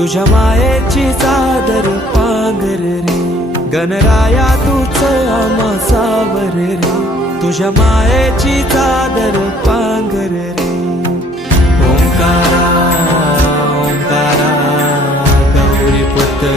तुझ्या मायेची चादर पांघर रे, गणराया तूच आम्हा सावर रे, तुझ्या मायेची चादर पांघर रे. ओंकारा ओंकारा गौरी पुत्र